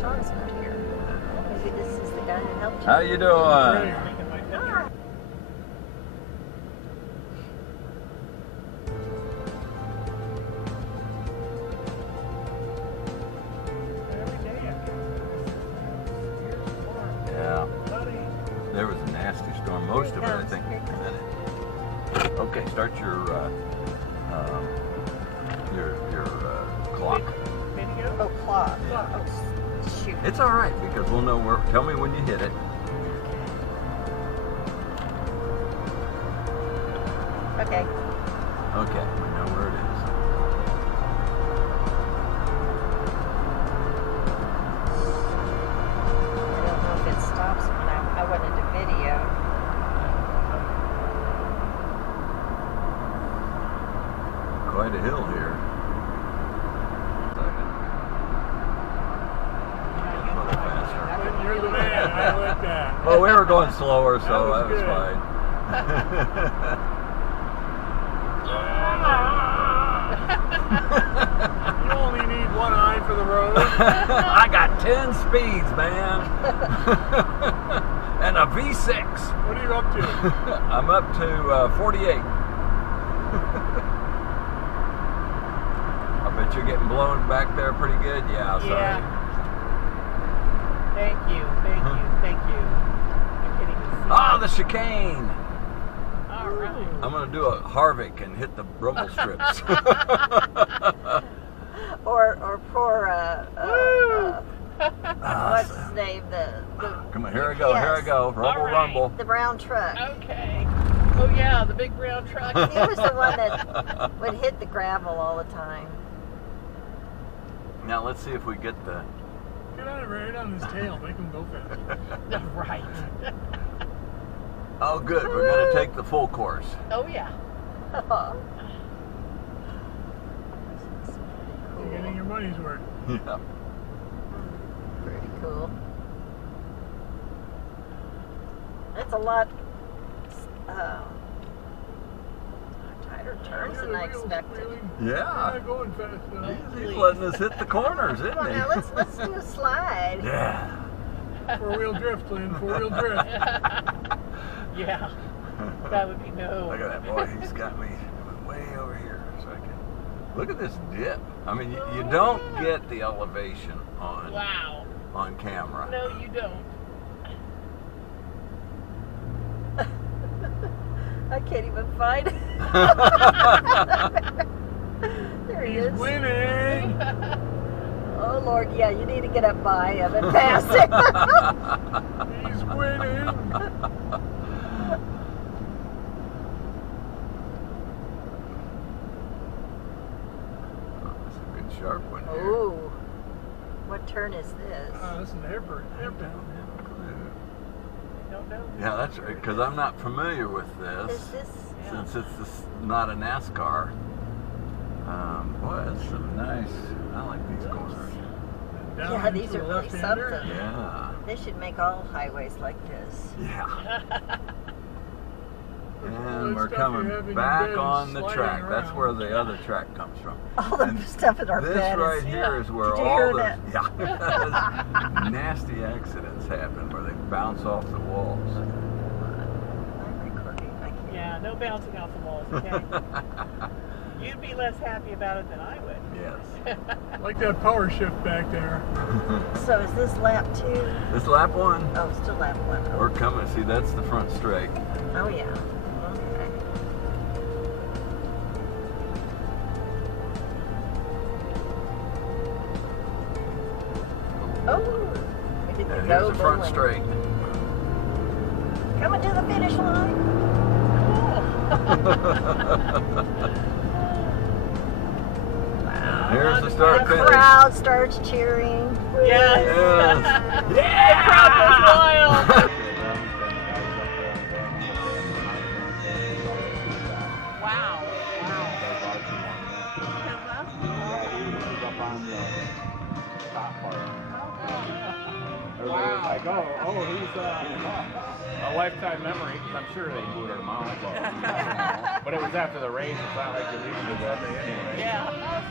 Sean's not here. Maybe this is the guy who helped you. How you doing? Yeah. There was a nasty storm. Most of it, I think, in a minute. Okay, start your clock. Oh, clock. Oh, shoot. It's all right because we'll know where. Tell me when you hit it. Okay. Okay, we know where it is. I don't know if it stops when I went into video. Quite a hill here. You're the man. I like that. Well, we were going slower, so that was good. fine. You only need one eye for the road. I got 10 speeds, man. And a V6. What are you up to? I'm up to 48. I bet you're getting blown back there pretty good. Yeah, sorry. Yeah. Thank you. I can't even see. Ah, the chicane. All right. I'm going to do a Harvick and hit the rumble strips. Or poor, what's his name? Come on, here I go, here I go. Rumble, All right. rumble. The brown truck. Okay. Oh yeah, the big brown truck. He was the one that would hit the gravel all the time. Now let's see if we get the... Get right on his tail. Make him go fast. Right. Oh, good. We're going to take the full course. Oh yeah. You're getting your money's worth. Yeah. Pretty cool. It's a lot tighter turns than I expected. You're Yeah. not going fast enough. He's letting us hit the corners, isn't Well, he? now let's do a slide. Yeah. Four-wheel drift, Glen. Four-wheel drift. Yeah. That would be no. Look at that boy. He's got me way over here. So I can... Look at this dip. I mean, you don't get the elevation on Wow. on camera. No, you don't. I can't even find it. There he He's is. winning. Oh Lord, yeah, you need to get up by him and pass him. He's winning. Oh, that's a good sharp one here. Ooh, what turn is this? That's an airburn. Airbound. Don't know. Yeah, that's because I'm not familiar with this. Is this? Since it's not a NASCAR. Boy, that's some nice. I like these corners. Down Yeah, into these the are really left-hander. something. Yeah. They should make all highways like this. Yeah. All And that we're stuff you have coming in your back bed on the sliding track. That's around. where the other track comes from. All the And stuff in our this bed right is. here is where Did you all hear the that? nasty accidents happen, where they bounce off the walls. I'm recording. I can't. Yeah, no bouncing off the walls, okay? You'd be less happy about it than I would. Yes. Like that power shift back there. So is this lap 2? This lap one, Oh, still lap 1. we're coming. See, that's the front straight. Oh yeah. Okay. Oh, we did the And go here's the front bowling. straight. Coming to the finish line. And here's the start The finish. crowd starts cheering. Yes. Yes. The crowd goes wild. Wow. Everybody's like, oh, he's a lifetime memory, because I'm sure they booed him out. But it was after the race. It's not like they leaving the that day anyway. Yeah.